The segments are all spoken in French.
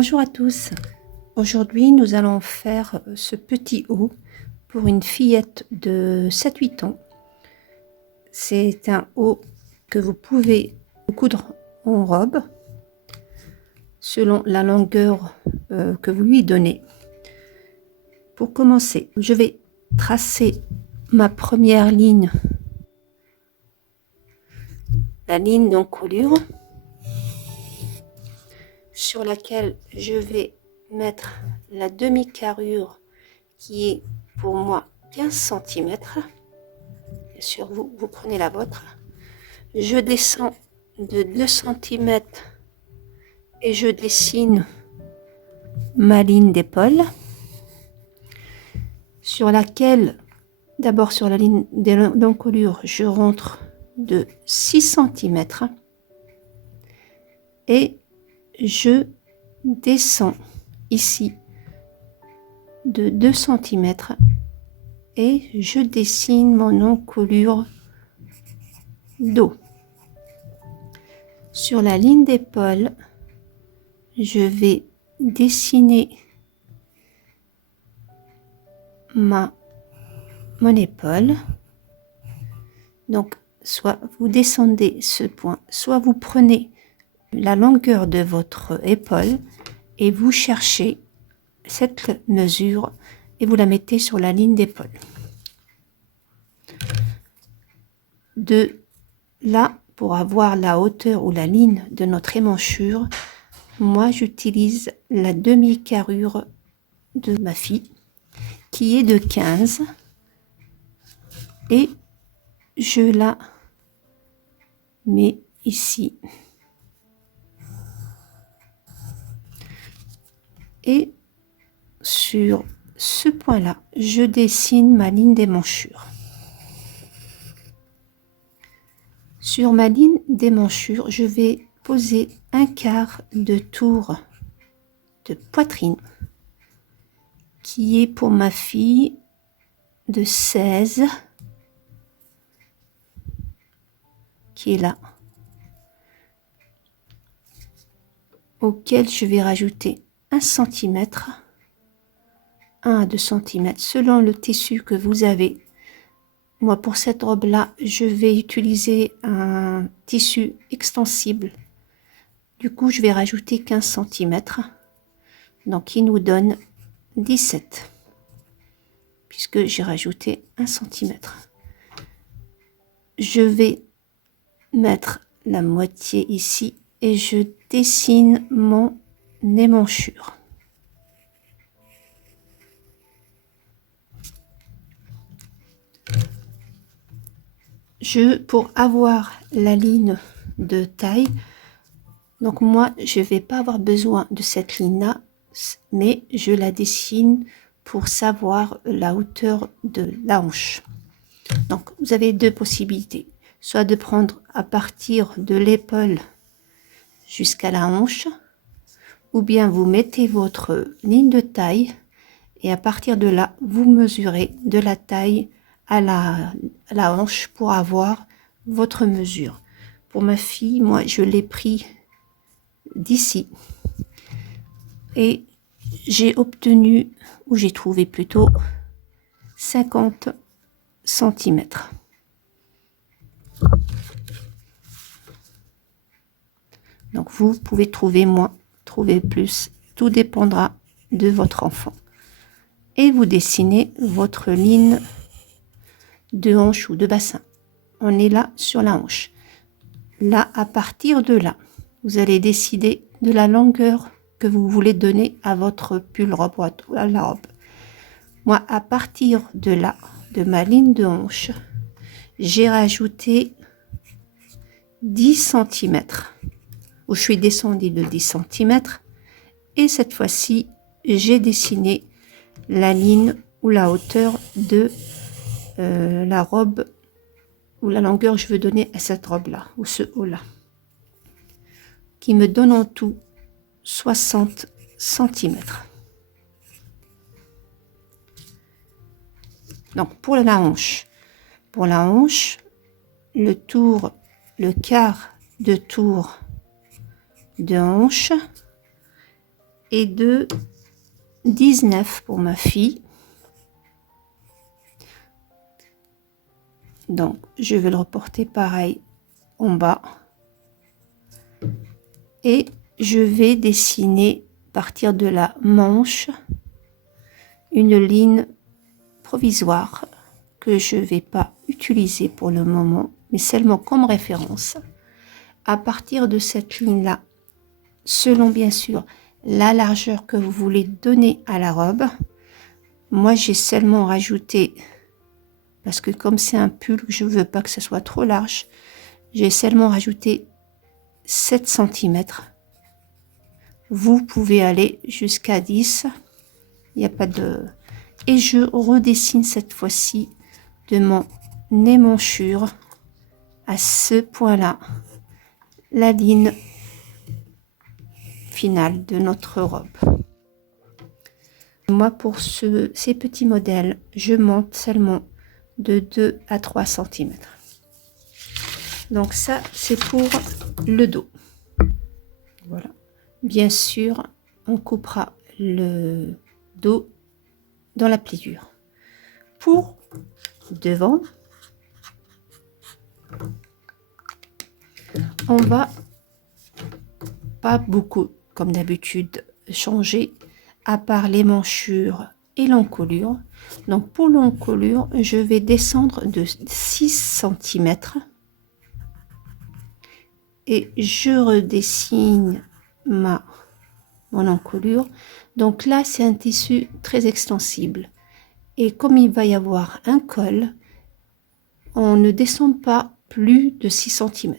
Bonjour à tous. Aujourd'hui, nous allons faire ce petit haut pour une fillette de 7-8 ans. C'est un haut que vous pouvez coudre en robe selon la longueur que vous lui donnez. Pour commencer, je vais tracer ma première ligne, la ligne d'encolure, sur laquelle je vais mettre la demi-carrure qui est pour moi 15 cm. Bien sûr, vous prenez la vôtre. Je descends de 2 cm et je dessine ma ligne d'épaule sur laquelle, d'abord sur la ligne d'encolure, je rentre de 6 cm et je descends ici de 2 cm et je dessine mon encolure dos. Sur la ligne d'épaule, je vais dessiner mon épaule. Donc, soit vous descendez ce point, soit vous prenez la longueur de votre épaule et vous cherchez cette mesure et vous la mettez sur la ligne d'épaule. De là, pour avoir la hauteur ou la ligne de notre émanchure, moi j'utilise la demi-carrure de ma fille qui est de 15 et je la mets ici. Et sur ce point-là, je dessine ma ligne d'émanchure. Sur ma ligne d'émanchure, je vais poser un quart de tour de poitrine qui est pour ma fille de 16, qui est là, auquel je vais rajouter 1 cm, 1 à 2 cm selon le tissu que vous avez. Moi, pour cette robe-là, je vais utiliser un tissu extensible. Du coup, je vais rajouter 15 cm. Donc, il nous donne 17, puisque j'ai rajouté 1 cm. Je vais mettre la moitié ici et je dessine mon émanchure. Pour avoir la ligne de taille, donc moi je vais pas avoir besoin de cette ligne là, mais je la dessine pour savoir la hauteur de la hanche. Donc vous avez deux possibilités, soit de prendre à partir de l'épaule jusqu'à la hanche, ou bien vous mettez votre ligne de taille et à partir de là vous mesurez de la taille à la hanche pour avoir votre mesure. Pour ma fille, moi je l'ai pris d'ici et j'ai obtenu, ou j'ai trouvé plutôt, 50 cm. Donc vous pouvez trouver moins, trouver plus, tout dépendra de votre enfant. Et vous dessinez votre ligne de hanche ou de bassin. On est là sur la hanche. Là, à partir de là, vous allez décider de la longueur que vous voulez donner à votre pull robe ou à la robe. Moi, à partir de là, de ma ligne de hanche, j'ai rajouté 10 cm, où je suis descendue de 10 cm, et cette fois-ci, j'ai dessiné la ligne ou la hauteur de la robe ou la longueur que je veux donner à cette robe-là, ou ce haut-là, qui me donne en tout 60 cm. Donc pour la hanche, le quart de tour de hanche et de 19 pour ma fille. Donc, je vais le reporter pareil en bas. Et je vais dessiner, à partir de la manche, une ligne provisoire que je ne vais pas utiliser pour le moment, mais seulement comme référence. À partir de cette ligne-là, selon bien sûr la largeur que vous voulez donner à la robe, moi j'ai seulement rajouté, parce que comme c'est un pull, je ne veux pas que ce soit trop large, j'ai seulement rajouté 7 cm. Vous pouvez aller jusqu'à 10, il n'y a pas de... Et je redessine cette fois-ci de mon émanchure à ce point-là, la ligne finale de notre robe. Moi, pour ces petits modèles, je monte seulement de 2 à 3 cm. Donc ça, c'est pour le dos. Voilà. Bien sûr, on coupera le dos dans la pliure. Pour devant, on va pas beaucoup, comme d'habitude, changer, à part les manchures et l'encolure. Donc pour l'encolure, je vais descendre de 6 cm et je redessine mon encolure. Donc là, c'est un tissu très extensible. Et comme il va y avoir un col, on ne descend pas plus de 6 cm.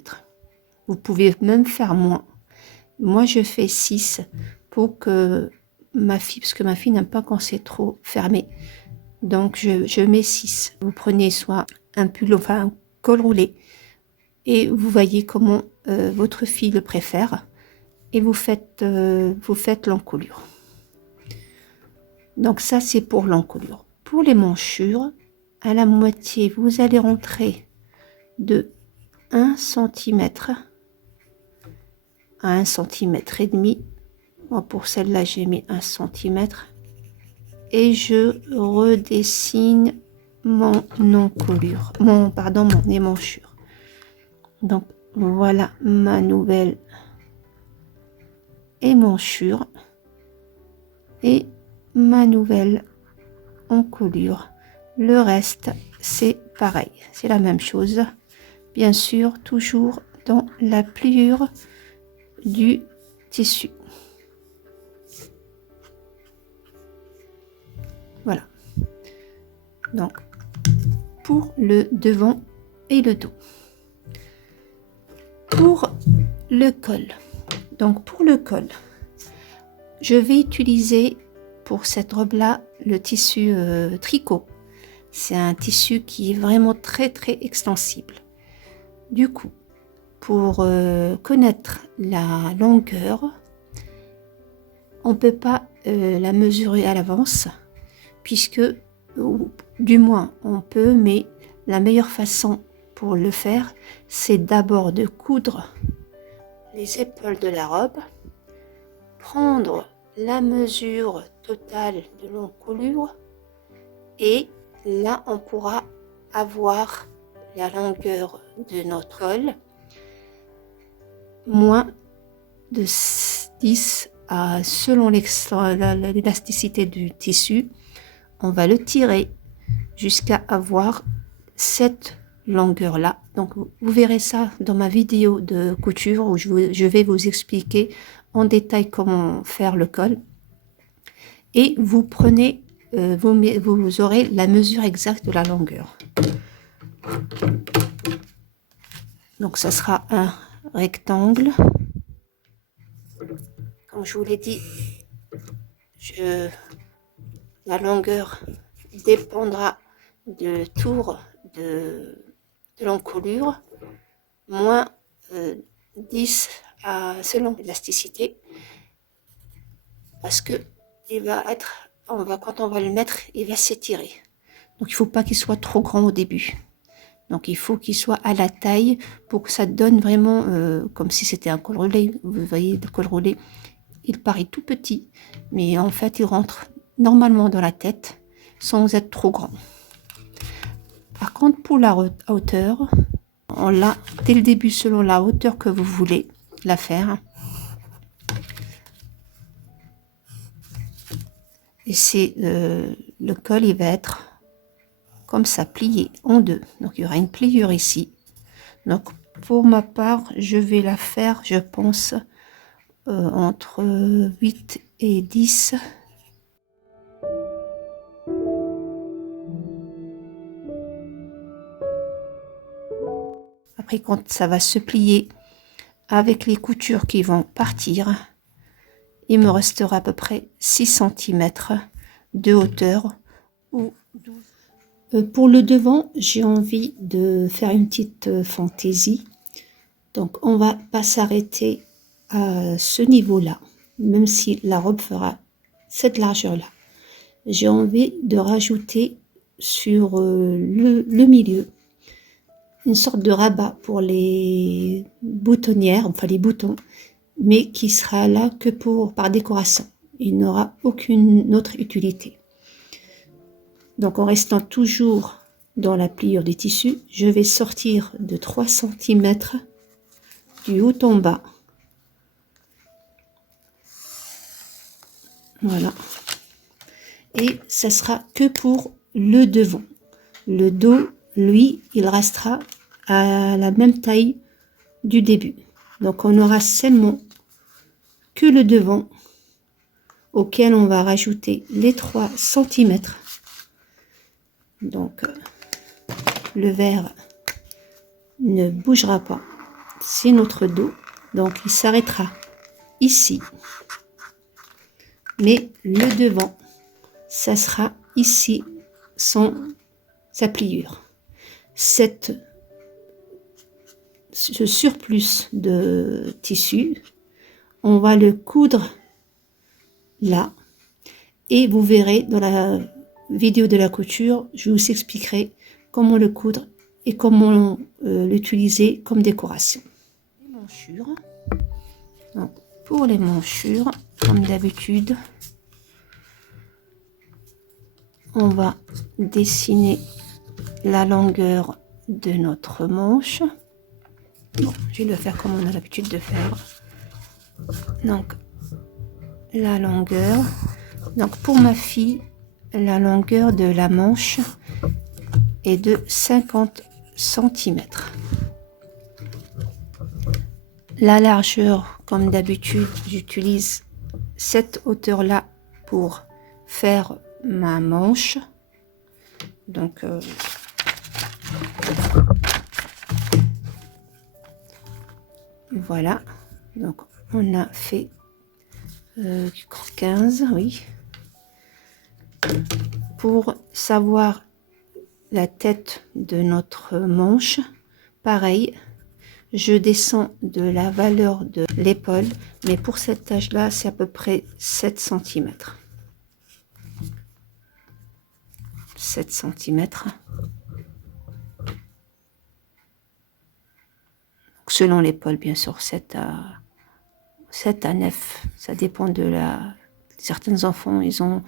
Vous pouvez même faire moins. Moi, je fais 6 pour que ma fille, parce que ma fille n'aime pas quand c'est trop fermé. Donc, je mets 6. Vous prenez soit un pull, enfin un col roulé, et vous voyez comment votre fille le préfère, et vous faites l'encolure. Donc ça, c'est pour l'encolure. Pour les manchures, à la moitié, vous allez rentrer de 1 cm à 1 cm et demi. Moi, pour celle-là, j'ai mis 1 cm. Et je redessine mon encolure, mon émanchure. Donc, voilà ma nouvelle émanchure et ma nouvelle encolure. Le reste, c'est pareil, c'est la même chose. Bien sûr, toujours dans la pliure du tissu. Voilà. Donc, pour le devant et le dos. Pour le col. Donc, pour le col, je vais utiliser pour cette robe-là le tissu tricot. C'est un tissu qui est vraiment très très extensible. Du coup, pour connaître la longueur, on ne peut pas la mesurer à l'avance, puisque, du moins on peut, mais la meilleure façon pour le faire, c'est d'abord de coudre les épaules de la robe, prendre la mesure totale de l'encolure, et là on pourra avoir la longueur de notre col, moins de 10 à, selon l'élasticité du tissu, on va le tirer jusqu'à avoir cette longueur là. Donc vous verrez ça dans ma vidéo de couture où je vais vous expliquer en détail comment faire le col, et vous prenez vous aurez la mesure exacte de la longueur. Donc ça sera un rectangle. Comme je vous l'ai dit, la longueur dépendra du tour de l'encolure, moins 10 selon l'élasticité, parce que il va être, quand on va le mettre, il va s'étirer. Donc il ne faut pas qu'il soit trop grand au début. Donc il faut qu'il soit à la taille pour que ça donne vraiment comme si c'était un col roulé. Vous voyez le col roulé, il paraît tout petit, mais en fait, il rentre normalement dans la tête sans être trop grand. Par contre, pour la hauteur, on l'a dès le début selon la hauteur que vous voulez la faire. Et c'est le col, il va être comme ça, plié en deux. Donc, il y aura une pliure ici. Donc, pour ma part, je vais la faire, je pense, entre 8 et 10. Après, quand ça va se plier avec les coutures qui vont partir, il me restera à peu près 6 cm de hauteur ou 12. Pour le devant, j'ai envie de faire une petite fantaisie. Donc, on va pas s'arrêter à ce niveau-là, même si la robe fera cette largeur-là. J'ai envie de rajouter sur le milieu une sorte de rabat pour les boutonnières, enfin les boutons, mais qui sera là que par décoration. Il n'aura aucune autre utilité. Donc en restant toujours dans la pliure du tissu, je vais sortir de 3 cm du haut en bas. Voilà. Et ça sera que pour le devant. Le dos, lui, il restera à la même taille du début. Donc on aura seulement que le devant auquel on va rajouter les 3 cm. Donc le vert ne bougera pas. C'est notre dos. Donc il s'arrêtera ici. Mais le devant, ça sera ici sans sa pliure. Ce surplus de tissu, on va le coudre là. Et vous verrez dans la vidéo de la couture, je vous expliquerai comment le coudre et comment l'utiliser comme décoration. Les manchures. Donc, pour les manchures, comme d'habitude, on va dessiner la longueur de notre manche. Bon, je vais le faire comme on a l'habitude de faire. Donc, la longueur. Donc, pour ma fille, la longueur de la manche est de 50 cm. La largeur, comme d'habitude, j'utilise cette hauteur-là pour faire ma manche. Donc, voilà. Donc, on a fait 15, oui. Pour savoir la tête de notre manche, pareil, je descends de la valeur de l'épaule, mais pour cette tache-là, c'est à peu près 7 cm. 7 cm. Selon l'épaule, bien sûr, 7 à 9. Ça dépend de la... Certains enfants, ils ont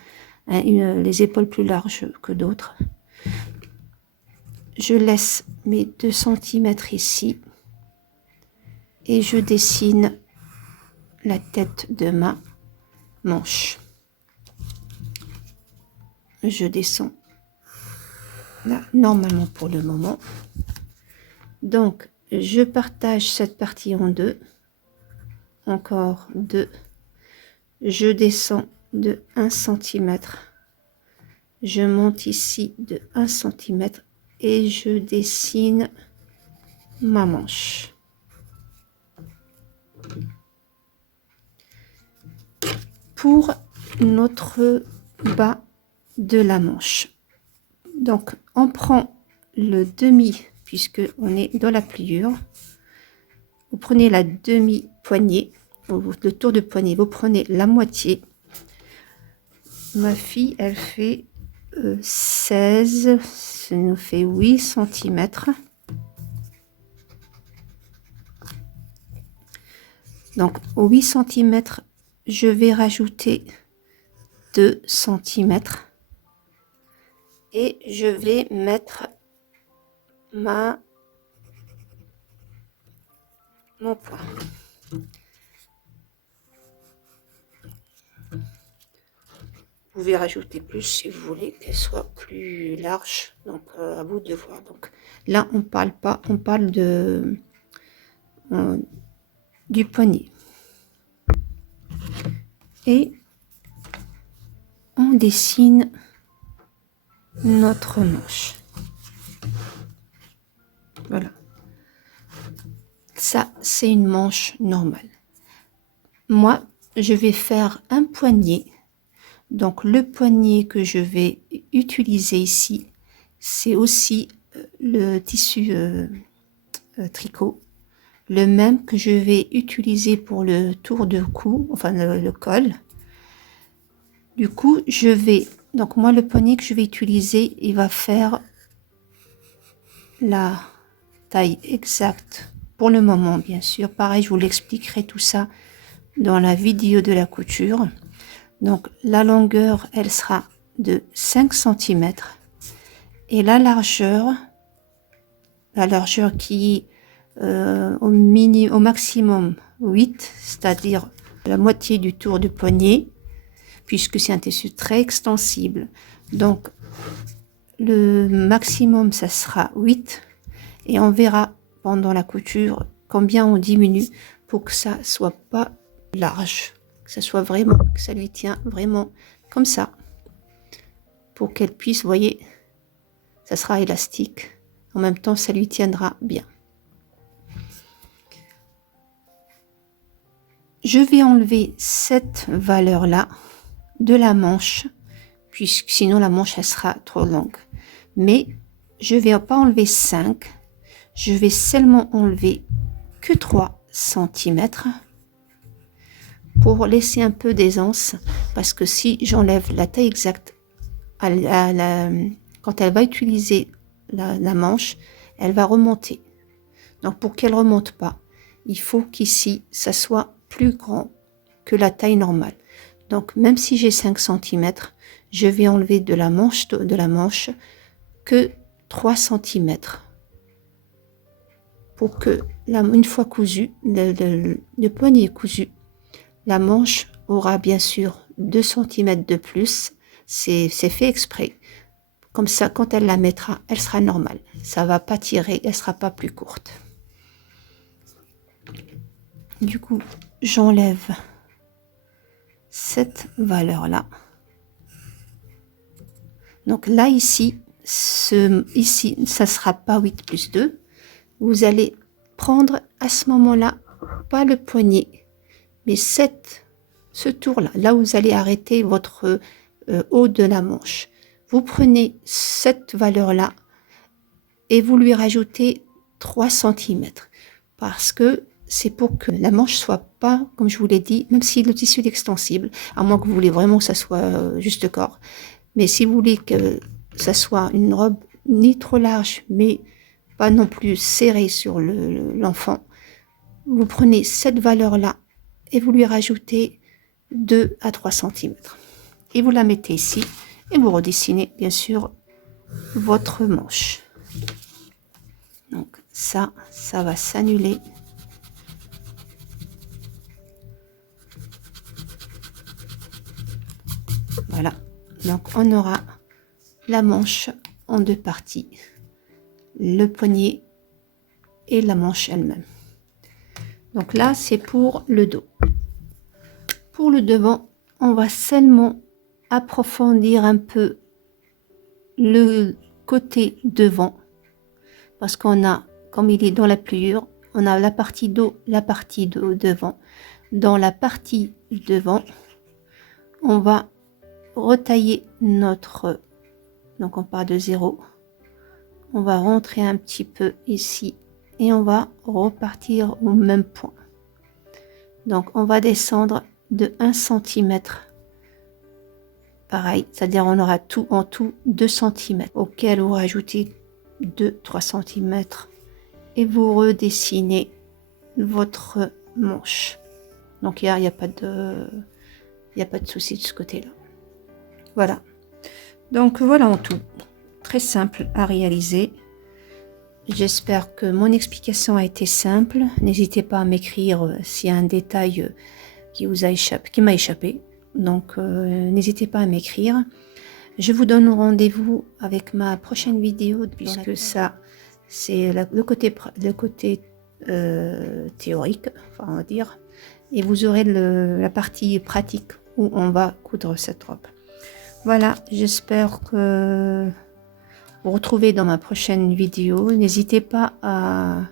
les épaules plus larges que d'autres. Je laisse mes 2 cm ici et je dessine la tête de ma manche. Je descends là, normalement pour le moment. Donc, je partage cette partie en deux. Encore 2. Je descends de 1 cm. Je monte ici de 1 cm et je dessine ma manche. Pour notre bas de la manche. Donc, on prend le demi, puisque on est dans la pliure. Vous prenez la demi-poignée, le tour de poignée, vous prenez la moitié. Ma fille, elle fait 16, ça nous fait 8 cm. Donc, aux 8 cm je vais rajouter 2 centimètres et je vais mettre mon point. Vous pouvez rajouter plus si vous voulez qu'elle soit plus large, donc à vous de voir. Donc là on parle pas, on parle de du poignet et on dessine notre manche. Voilà, ça c'est une manche normale. Moi je vais faire un poignet. Donc le poignet que je vais utiliser ici, c'est aussi le tissu tricot, le même que je vais utiliser pour le tour de cou, enfin le col. Du coup, donc moi le poignet que je vais utiliser, il va faire la taille exacte pour le moment, bien sûr. Pareil, je vous l'expliquerai tout ça dans la vidéo de la couture. Donc la longueur, elle sera de 5 cm et la largeur qui est au maximum 8, c'est-à-dire la moitié du tour de poignet, puisque c'est un tissu très extensible. Donc le maximum, ça sera 8 et on verra pendant la couture combien on diminue pour que ça soit pas large. Que ça soit vraiment, que ça lui tient vraiment comme ça, pour qu'elle puisse, vous voyez, ça sera élastique, en même temps ça lui tiendra bien. Je vais enlever cette valeur là de la manche, puisque sinon la manche elle sera trop longue, mais je vais pas enlever 5, je vais seulement enlever que 3 cm pour laisser un peu d'aisance, parce que si j'enlève la taille exacte quand elle va utiliser la manche, elle va remonter. Donc pour qu'elle remonte pas, il faut qu'ici ça soit plus grand que la taille normale. Donc même si j'ai 5 cm, je vais enlever de la manche que 3 cm pour que une fois cousu, le poignet cousu, la manche aura bien sûr 2 cm de plus. C'est fait exprès. Comme ça, quand elle la mettra, elle sera normale. Ça va pas tirer, elle sera pas plus courte. Du coup, j'enlève cette valeur-là. Donc là, ici, ça sera pas 8 plus 2. Vous allez prendre à ce moment-là, pas le poignet, mais ce tour-là, là où vous allez arrêter votre haut de la manche. Vous prenez cette valeur-là et vous lui rajoutez 3 cm parce que c'est pour que la manche soit pas, comme je vous l'ai dit, même si le tissu est extensible, à moins que vous voulez vraiment que ça soit juste corps. Mais si vous voulez que ça soit une robe ni trop large, mais pas non plus serrée sur l'enfant, vous prenez cette valeur-là et vous lui rajoutez 2 à 3 cm. Et vous la mettez ici et vous redessinez bien sûr votre manche. Donc ça va s'annuler. Voilà, donc on aura la manche en deux parties, le poignet et la manche elle-même. Donc là, c'est pour le dos. Pour le devant, on va seulement approfondir un peu le côté devant, parce qu'on a, comme il est dans la pliure, on a la partie dos, la partie devant. Dans la partie devant, on va retailler notre, donc on part de 0, on va rentrer un petit peu ici et on va repartir au même point. Donc on va descendre de 1 cm, pareil, c'est-à-dire on aura tout en tout 2 cm, auquel vous rajoutez 2-3 cm et vous redessinez votre manche. Donc il n'y a pas de Il n'y a pas de souci de ce côté-là. Voilà. Donc voilà en tout. Très simple à réaliser. J'espère que mon explication a été simple. N'hésitez pas à m'écrire s'il y a un détail qui vous a échappé, qui m'a échappé. Donc n'hésitez pas à m'écrire. Je vous donne rendez-vous avec ma prochaine vidéo, puisque ça, c'est le côté théorique, enfin, on va dire. Et vous aurez la partie pratique où on va coudre cette robe. Voilà, j'espère que vous retrouvez dans ma prochaine vidéo. N'hésitez pas à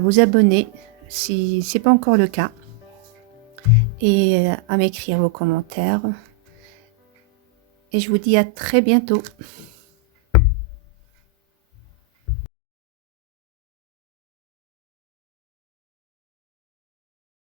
vous abonner si ce n'est pas encore le cas et à m'écrire vos commentaires. Et je vous dis à très bientôt.